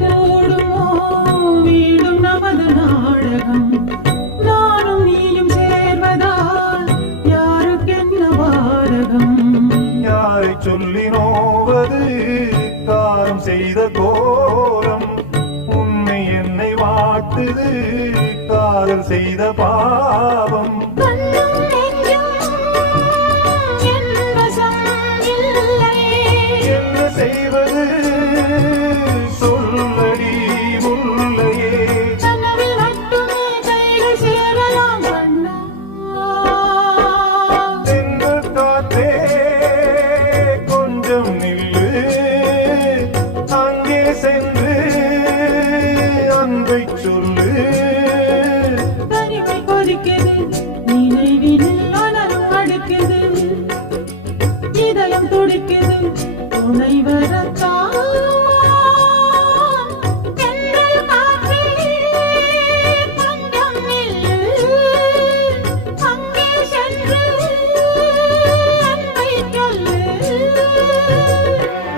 கூடுமோ வீடும் நமது நாடகம் நானும் நீயும் சேர்வதால் யாருக்கென்ன பாரகம் யாரை சொல்லி நோவது காரம் செய்த கோலம் உன்னை என்னை வாட்டுது காதல் செய்த பாவம்